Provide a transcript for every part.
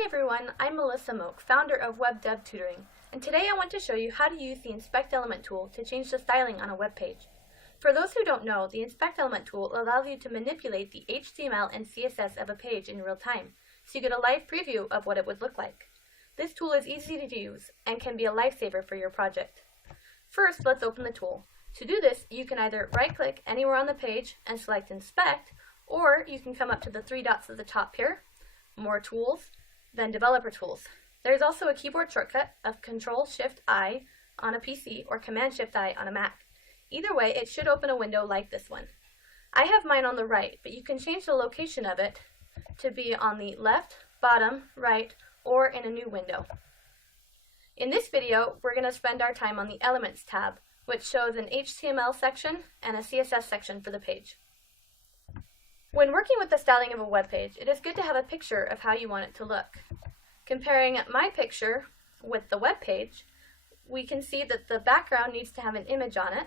Hi everyone, I'm Melissa Moak, founder of WebDevTutoring, and today I want to show you how to use the Inspect Element tool to change the styling on a web page. For those who don't know, the Inspect Element tool allows you to manipulate the HTML and CSS of a page in real time, so you get a live preview of what it would look like. This tool is easy to use and can be a lifesaver for your project. First, let's open the tool. To do this, you can either right-click anywhere on the page and select Inspect, or you can come up to the three dots at the top here, More Tools, then Developer Tools. There's also a keyboard shortcut of Control-Shift-I on a PC or Command-Shift-I on a Mac. Either way, it should open a window like this one. I have mine on the right, but you can change the location of it to be on the left, bottom, right, or in a new window. In this video, we're going to spend our time on the Elements tab, which shows an HTML section and a CSS section for the page. When working with the styling of a web page, it is good to have a picture of how you want it to look. Comparing my picture with the web page, we can see that the background needs to have an image on it,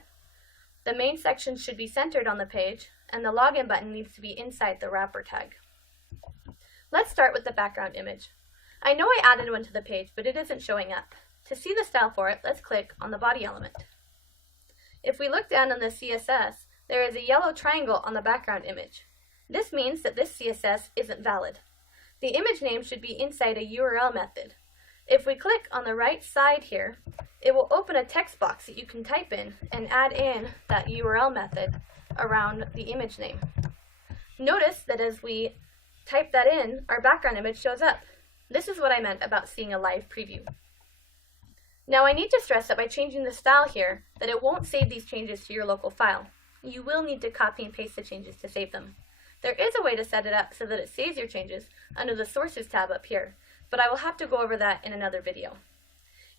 the main section should be centered on the page, and the login button needs to be inside the wrapper tag. Let's start with the background image. I know I added one to the page, but it isn't showing up. To see the style for it, let's click on the body element. If we look down on the CSS, there is a yellow triangle on the background image. This means that this CSS isn't valid. The image name should be inside a URL method. If we click on the right side here, it will open a text box that you can type in and add in that URL method around the image name. Notice that as we type that in, our background image shows up. This is what I meant about seeing a live preview. Now I need to stress that by changing the style here, that it won't save these changes to your local file. You will need to copy and paste the changes to save them. There is a way to set it up so that it saves your changes under the Sources tab up here, but I will have to go over that in another video.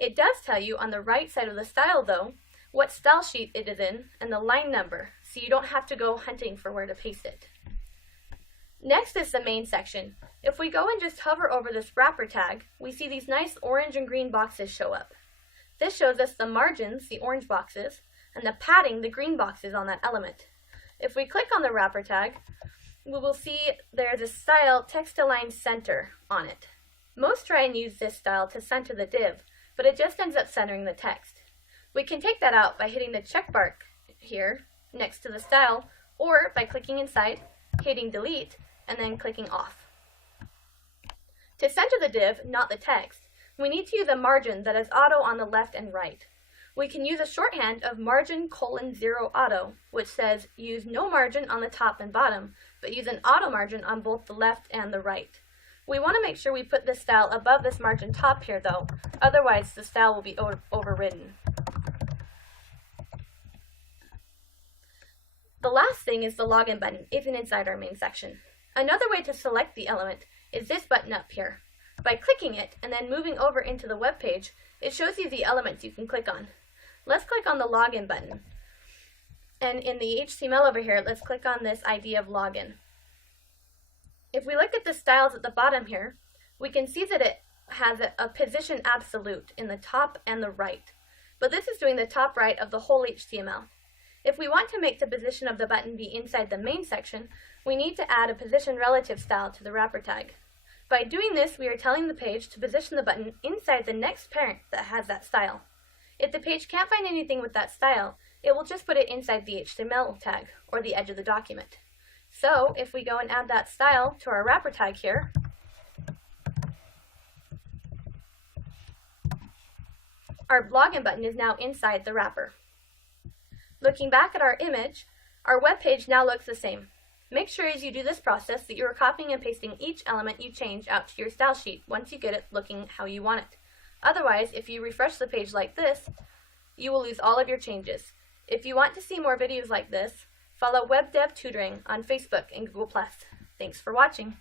It does tell you on the right side of the style, though, what style sheet it is in and the line number, so you don't have to go hunting for where to paste it. Next is the main section. If we go and just hover over this wrapper tag, we see these nice orange and green boxes show up. This shows us the margins, the orange boxes, and the padding, the green boxes on that element. If we click on the wrapper tag, we will see there's a style text align center on it. Most try and use this style to center the div, but it just ends up centering the text. We can take that out by hitting the check mark here next to the style, or by clicking inside, hitting delete, and then clicking off. To center the div, not the text, we need to use a margin that is auto on the left and right. We can use a shorthand of margin:0 auto, which says use no margin on the top and bottom, but use an auto margin on both the left and the right. We want to make sure we put this style above this margin top here though, otherwise the style will be overridden. The last thing is the login button, even inside our main section. Another way to select the element is this button up here. By clicking it and then moving over into the web page, it shows you the elements you can click on. Let's click on the login button. And in the HTML over here, let's click on this ID of login. If we look at the styles at the bottom here, we can see that it has a position absolute in the top and the right. But this is doing the top right of the whole HTML. If we want to make the position of the button be inside the main section, we need to add a position relative style to the wrapper tag. By doing this, we are telling the page to position the button inside the next parent that has that style. If the page can't find anything with that style, it will just put it inside the HTML tag, or the edge of the document. So, if we go and add that style to our wrapper tag here, our login button is now inside the wrapper. Looking back at our image, our web page now looks the same. Make sure as you do this process that you are copying and pasting each element you change out to your style sheet once you get it looking how you want it. Otherwise, if you refresh the page like this, you will lose all of your changes. If you want to see more videos like this, follow WebDevTutoring on Facebook and Google+. Thanks for watching.